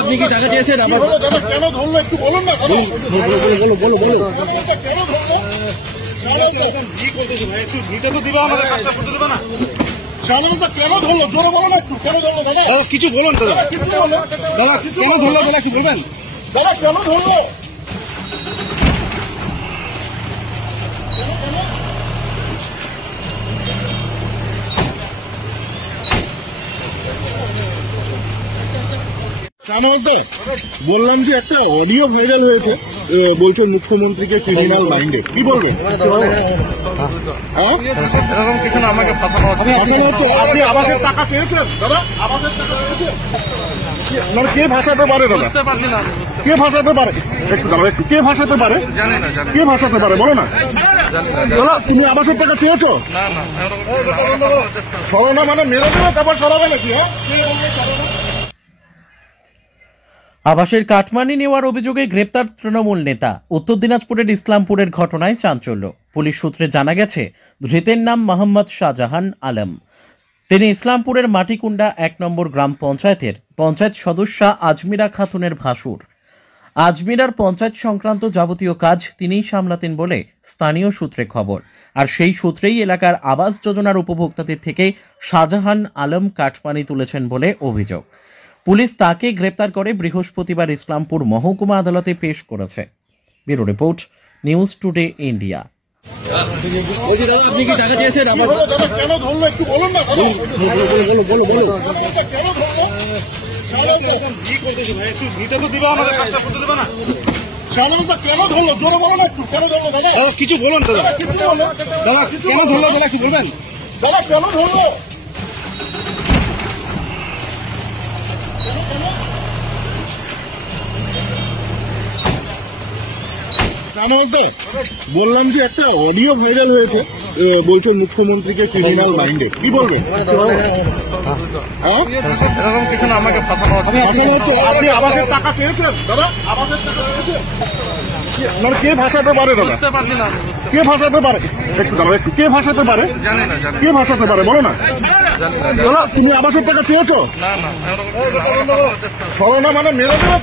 আপনি কি টাকা চেয়েছেন? কেন ধরলো একটু বলুন না। বলো কেন ধরলো? একটু দিতে তো দিবা, আমাদের কাজটা করতে দিবা না। কেন ধরলো জোরে বলো না একটু, কেন ধরলো দাদা? কিছু বলুন দাদা, কিছু বলো দাদা কেন ধরলো দাদা, কি বলবেন? দাদা কেন ধরলো? বললাম যে একটা অডিও ভাইরাল হয়েছে, বলছো মুখ্যমন্ত্রীকে ক্রিমিনাল মাইন্ডে, কি বলবেন? এরকম কিছু না, আমাকে ফাঁসানো হচ্ছে। আপনি আবাসের টাকা চেয়েছেন দাদা? আবাসের টাকা চেয়েছেন? মানে কে ভাষাতে পারে দাদা? বুঝতে পারছি না। কে ভাষাতে পারে? একটু দাঁড়াও, একটু কে ভাষাতে পারে? জানি না। কে ভাষাতে পারে বলো না। দাদা তুমি আবাসের টাকা চেয়েছো? না সরানো মানে মেরে দেবে, তারপর সরাবে নাকি? হ্যাঁ, আবাসের কাটমানি নেওয়ার অভিযোগে গ্রেপ্তার তৃণমূল নেতা। উত্তর দিনাজপুরের ইসলামপুরের ঘটনায় চাঞ্চল্য। পুলিশ সূত্রে জানা গেছে, ধৃতের নাম মোহাম্মদ শাহজাহান আলম। তিনি ইসলামপুরের মাটিকুন্ডা 1 নম্বর গ্রাম পঞ্চায়েতের পঞ্চায়েত সদস্যা আজমিরা খাতুনের ভাসুর। আজমিরার পঞ্চায়েত সংক্রান্ত যাবতীয় কাজ তিনিই সামলাতেন বলে স্থানীয় সূত্রে খবর। আর সেই সূত্রেই এলাকার আবাস যোজনার উপভোক্তাদের থেকে শাহজাহান আলম কাটমানি তুলেছেন বলে অভিযোগ। পুলিশ তাকে গ্রেপ্তার করে বৃহস্পতিবার ইসলামপুর মহকুমা আদালতে পেশ করেছে। Bureau report, news today India. আপনি কি টাকা চেয়েছেন? কেন ধরলো একটু বলুন না। বলো কেন ধরলো? একটু দিতে তো দিবা, আমাদের কাজটা করতে দিবা না। কেন ধরলো জোরে বলো না একটু, কেন ধরলো দাদা? কিছু বলুন দাদা, কিছু বলো দাদা কেন ধরলো দাদা, কি বলবেন? দাদা কেন ধরলো? বললাম যে একটা অডিও ভাইরাল হয়েছে, বলছো মুখ্যমন্ত্রীকে ক্রিমিনাল মাইন্ডে, কি বলবেন? এরকম কিছু না, আমাকে ফাঁসানো হচ্ছে। আপনি আবাসের টাকা চেয়েছেন দাদা? আবাসের টাকা চেয়েছেন? মানে কে ভাষাতে পারে দাদা? বুঝতে পারছি না। কে ভাষাতে পারে? একটু দাঁড়াও, একটু কে ভাষাতে পারে? জানি না। কে ভাষাতে পারে বলো না। দাদা তুমি আবাসের টাকা চেয়েছো? না সরানো মানে মেরে দেবে।